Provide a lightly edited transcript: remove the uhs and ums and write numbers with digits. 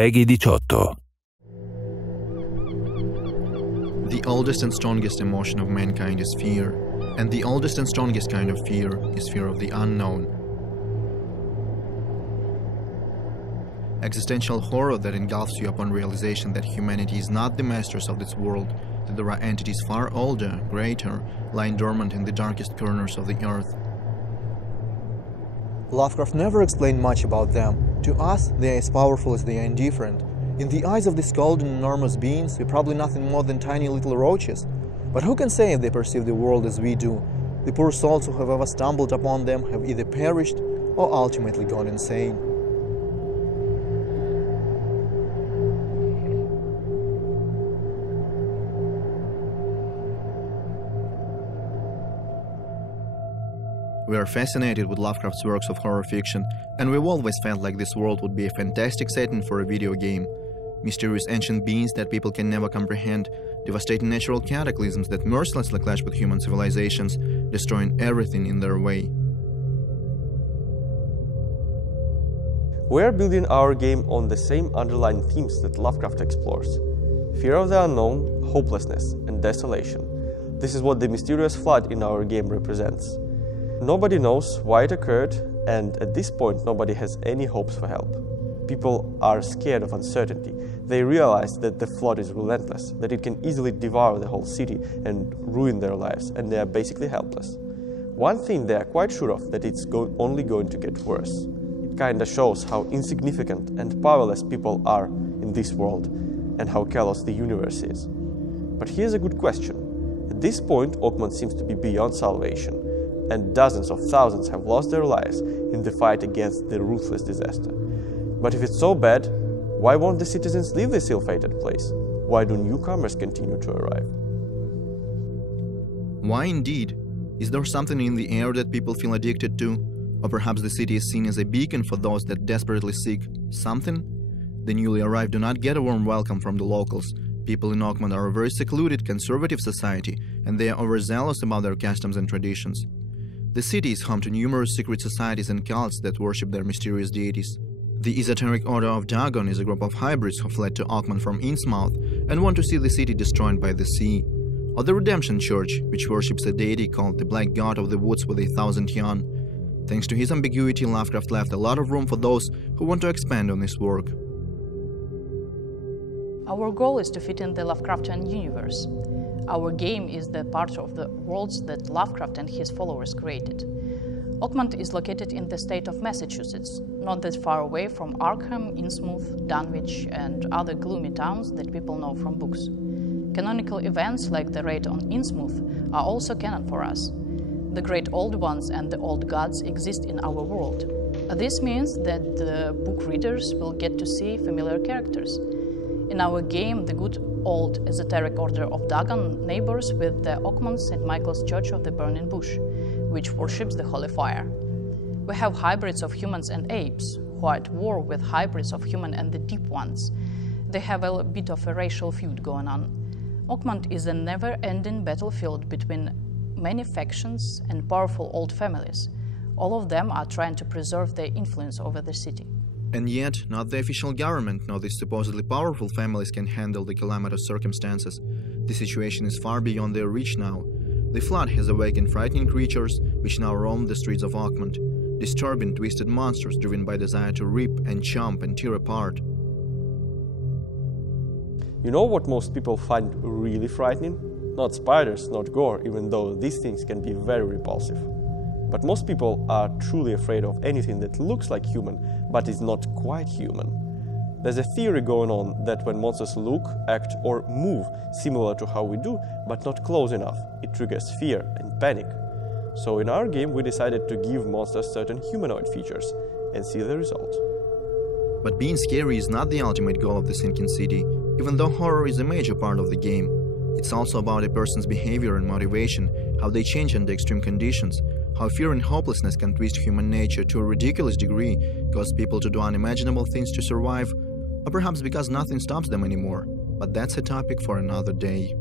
Peggy 18. The oldest and strongest emotion of mankind is fear, and the oldest and strongest kind of fear is fear of the unknown. Existential horror that engulfs you upon realization that humanity is not the masters of this world, that there are entities far older, greater, lying dormant in the darkest corners of the earth. Lovecraft never explained much about them. To us, they are as powerful as they are indifferent. In the eyes of these cold and enormous beings, we're probably nothing more than tiny little roaches. But who can say if they perceive the world as we do? The poor souls who have ever stumbled upon them have either perished or ultimately gone insane. We are fascinated with Lovecraft's works of horror fiction, and we've always felt like this world would be a fantastic setting for a video game. Mysterious ancient beings that people can never comprehend, devastating natural cataclysms that mercilessly clash with human civilizations, destroying everything in their way. We are building our game on the same underlying themes that Lovecraft explores: fear of the unknown, hopelessness, and desolation. This is what the mysterious flood in our game represents. Nobody knows why it occurred, and at this point nobody has any hopes for help. People are scared of uncertainty. They realize that the flood is relentless, that it can easily devour the whole city and ruin their lives, and they are basically helpless. One thing they are quite sure of, that it's only going to get worse. It kinda shows how insignificant and powerless people are in this world, and how callous the universe is. But here's a good question. At this point, Oakmont seems to be beyond salvation, and dozens of thousands have lost their lives in the fight against the ruthless disaster. But if it's so bad, why won't the citizens leave this ill-fated place? Why do newcomers continue to arrive? Why indeed? Is there something in the air that people feel addicted to? Or perhaps the city is seen as a beacon for those that desperately seek something? The newly arrived do not get a warm welcome from the locals. People in Oakmont are a very secluded, conservative society, and they are overzealous about their customs and traditions. The city is home to numerous secret societies and cults that worship their mysterious deities. The Esoteric Order of Dagon is a group of hybrids who fled to Oakmont from Innsmouth and want to see the city destroyed by the sea. Or the Redemption Church, which worships a deity called the Black God of the Woods with 1,000 Yuan. Thanks to his ambiguity, Lovecraft left a lot of room for those who want to expand on his work. Our goal is to fit in the Lovecraftian universe. Our game is the part of the worlds that Lovecraft and his followers created. Oakmont is located in the state of Massachusetts, not that far away from Arkham, Innsmouth, Dunwich, and other gloomy towns that people know from books. Canonical events like the raid on Innsmouth are also canon for us. The great old ones and the old gods exist in our world. This means that the book readers will get to see familiar characters. In our game, the good old Esoteric Order of Dagon neighbors with the Oakmont St. Michael's Church of the Burning Bush, which worships the Holy Fire. We have hybrids of humans and apes, who are at war with hybrids of human and the deep ones. They have a bit of a racial feud going on. Oakmont is a never-ending battlefield between many factions and powerful old families. All of them are trying to preserve their influence over the city. And yet, not the official government nor these supposedly powerful families can handle the calamitous circumstances. The situation is far beyond their reach now. The flood has awakened frightening creatures which now roam the streets of Oakmont, disturbing, twisted monsters driven by desire to rip and chomp and tear apart. You know what most people find really frightening? Not spiders, not gore, even though these things can be very repulsive. But most people are truly afraid of anything that looks like human, but is not quite human. There's a theory going on that when monsters look, act, or move similar to how we do, but not close enough, it triggers fear and panic. So in our game, we decided to give monsters certain humanoid features and see the result. But being scary is not the ultimate goal of the sinking city, even though horror is a major part of the game. It's also about a person's behavior and motivation, how they change under extreme conditions, how fear and hopelessness can twist human nature to a ridiculous degree, cause people to do unimaginable things to survive, or perhaps because nothing stops them anymore. But that's a topic for another day.